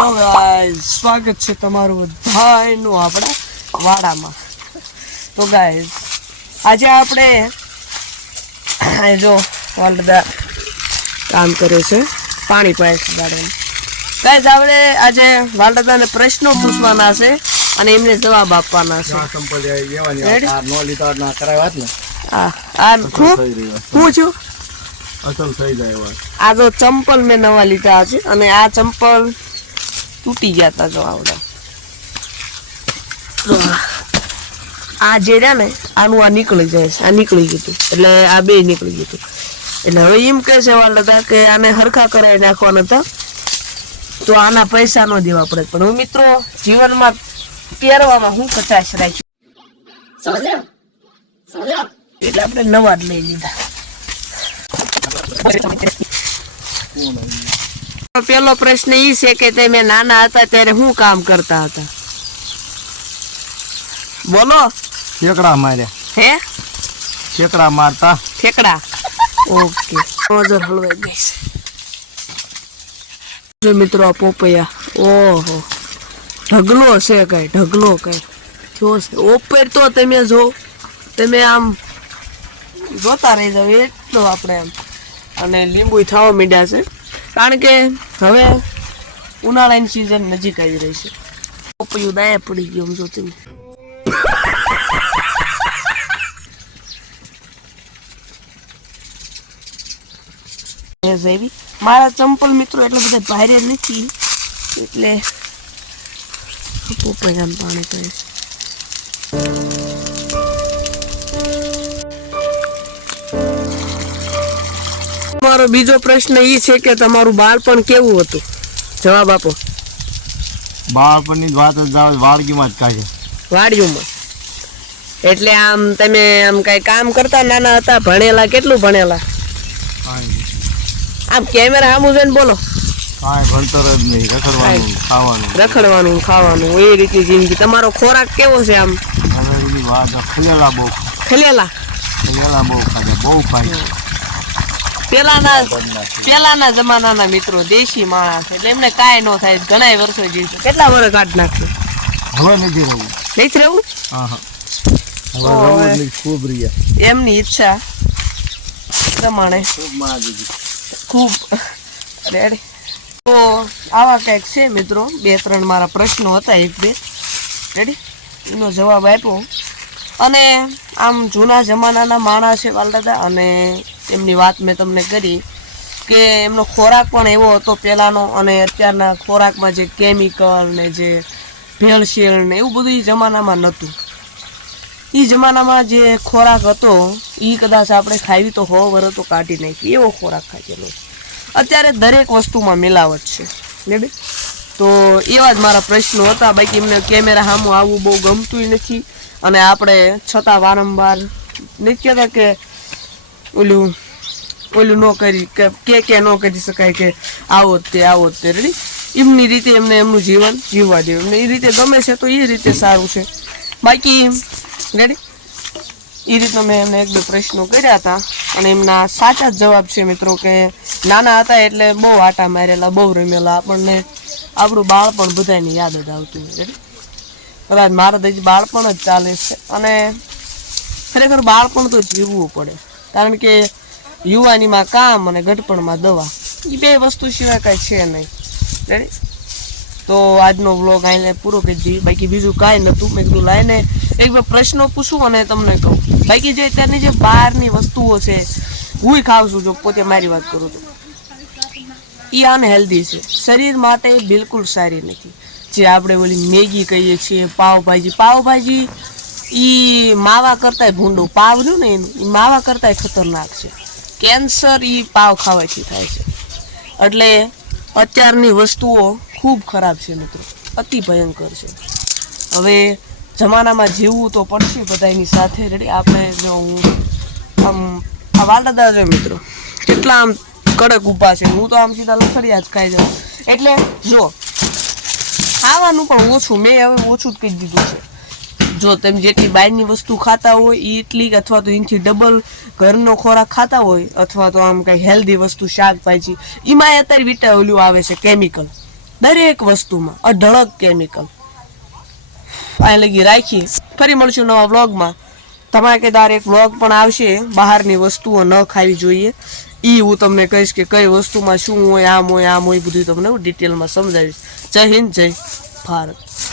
Guys સ્વાગત છે તમારું બધાનું આપણા વાડામાં. તો ગાઈઝ આજે આપણે જો બધા કામ કરે છે પાણી પાય છે ગાઈઝ આપણે આજે વાલદાદાને પ્રશ્નો પૂછવાના છે અને એમને જવાબ આપવાના છે. હું? થઈ છું. આ તો ચંપલ મેં નવા લીધા છે અને આ ચંપલ તૂટી ગયા હતા જો આવડે. આ જે રહ્યા ને આનું આ નીકળી જાય છે આ નીકળી ગયું એટલે આ બે નીકળી ગયું એટલે હવે એમ કહે છે વાળ હતા કે આને હરખા કરાવી નાખવાના હતા. તો આના પૈસા ન દેવા પડે. પણ હું મિત્રો જીવનમાં પહેરવામાં હું કચાશ રાખ્યું. એટલે આપણે નવા જ લઈ લીધા. પેલો પ્રશ્ન એ છે કે તમે નાના હતા ત્યારે શું કામ કરતા હતા? બોલો. ઠેકડા માર્યા. હે? ઠેકડા મારતા. ઠેકડા. ઓકે. નજર હલવાઈ ગઈ. છે જો મિત્રો પોપૈયા. ઓહો. ઢગલો છે કઈ ઢગલો કઈ. જો છે. ઓપેર તો તમે જો તમે આમ જોતા રહી જાવ એટલો આપણે આમ. અને લીંબુ થવા મીડ્યા છે. કારણ કે હવે ઉનાળાની સિઝન નજીક આવી રહી છે. પપૈયું દાયા પડી ગયું આમ જો તમે Yes, baby. મારા ચંપલ મિત્રો એટલે બધા ભારે નથી એટલે પોપૈયાનું પાણી કરે છે મારો બીજો પ્રશ્ન એ છે કે તમારું બાળપણ કેવું હતું? જવાબ આપો. બાળપણની વાત જ આવે વાડગીમાં જ કાઢે વાડીઓમાં. એટલે આમ તમે આમ કઈ કામ કરતા નાના હતા ભણેલા કેટલું ભણેલા? આમ કેમેરા આમ જોઈને બોલો. રખડવાનું ખાવાનું. રખડવાનું ખાવાનું એ રીતે જિંદગી. તમારો ખોરાક કેવો છે આમ? ખલેલા બહુ. ખલેલા? ખલેલા બહુ ખાય બહુ ખાય. પેલાના પેલાના જમાનાના મિત્રો દેશી માણસ. એટલે એમને કાંઈ ન થાય ઘણા વર્ષો જીવશે કેટલા વર્ષ કાઢ નાખશે હવે નથી રહેવું. નહીં રહેવું? હા ખૂબ રહ્યા. એમની ઈચ્છા પ્રમાણે. ખૂબ. રેડી. તો આવા કંઈક છે મિત્રો? બે ત્રણ મારા પ્રશ્નો હતા એક બે. રેડી? એનો જવાબ આપ્યો. અને આમ જૂના જમાનાના માણસ છે વાલદાદા અને એમની વાત મેં તમને કરી કે એમનો ખોરાક પણ એવો હતો પહેલાંનો અને અત્યારના ખોરાકમાં જે કેમિકલ ને જે ભેળસેળ ને એવું બધું એ જમાનામાં નહોતું. એ જમાનામાં જે ખોરાક હતો એ કદાચ આપણે ખાવી તો હો તો કાઢી નાખી. એવો ખોરાક ખાધેલો. અત્યારે દરેક વસ્તુમાં મિલાવટ છે. બરાબર તો એવા જ મારા પ્રશ્નો હતા. બાકી એમને કેમેરા સામું આવવું બહુ ગમતું નથી. અને આપણે છતાં વારંવાર નહીં કહેતા કે ઓલું ઓલું ન કરી કે કે ન કરી શકાય કે આવો તે આવો તે રેડી એમની રીતે એમને એમનું જીવન જીવવા દેવું. એમને એ રીતે ગમે છે તો એ રીતે સારું છે. બાકી રેડી એ રીતના મેં એમને એક બે પ્રશ્નો કર્યા હતા અને એમના સાચા જવાબ છે મિત્રો કે નાના હતા એટલે બહુ આટા મારેલા, બહુ રમેલા. આપણને આપણું બાળપણ બધાની યાદ જ આવતું રેડી કદાચ મારે તો બાળપણ જ ચાલે છે. અને ખરેખર બાળપણ તો જીવવું પડે. કારણ કે યુવાનીમાં કામ અને ગટપણમાં દવા. એ બે વસ્તુ સિવાય કાંઈ છે નહીં. તો આજનો વ્લોગ આઈને પૂરો કરી દીધી બાકી બીજું કાંઈ નહોતું. મેં કીધું, લાઈને એક બે પ્રશ્નો પૂછું અને તમને કહું. બાકી જે અત્યારની જે બહારની વસ્તુઓ છે હું ખાઉં છું. જો પોતે મારી વાત કરું છું એ અનહેલ્ધી છે. શરીર માટે બિલકુલ સારી નથી. જે આપણે ઓલી મેગી કહીએ છીએ, પાવભાજી. પાવભાજી ઈ માવા કરતાંય ભૂંડું પાવ રહ્યું ને એનું એ માવા કરતાંય ખતરનાક છે. કેન્સર ઈ પાવ ખાવાથી થાય છે. એટલે અત્યારની વસ્તુઓ ખૂબ ખરાબ છે મિત્રો. અતિ ભયંકર છે. હવે જમાનામાં જીવવું તો પડશે બધાની સાથે રેડી. આપણે જો હું આમ, આ વાલદાદા છે મિત્રો. કેટલા આમ કડક ઊભા છે. હું તો આમ સીધા લથડિયા જ ખાઈ જાઉં. એટલે જો, ખાવાનું પણ ઓછું, મેં હવે ઓછું જ કહી દીધું છે. જો તમે જેટલી બહારની વસ્તુ ખાતા હોય એ એટલી અથવા તો એનાથી ડબલ ઘરનો ખોરાક ખાતા હોય, અથવા તો આમ કંઈ હેલ્ધી વસ્તુ, શાકભાજી એમાં અત્યારે વિટા ઓલું આવે છે કેમિકલ દરેક વસ્તુમાં, અઢળક કેમિકલ અહીં લગી રાખીએ ફરી મળશું નવા વ્લોગમાં. ધમાકેદાર એક વ્લોગ પણ આવશે, બહારની વસ્તુઓ ન ખાવી જોઈએ. એ હું તમને કહીશ કે કઈ વસ્તુમાં શું હોય, આમ હોય આમ હોય, બધું તમને હું ડિટેલમાં સમજાવીશ. જય હિન્દ, જય ભારત.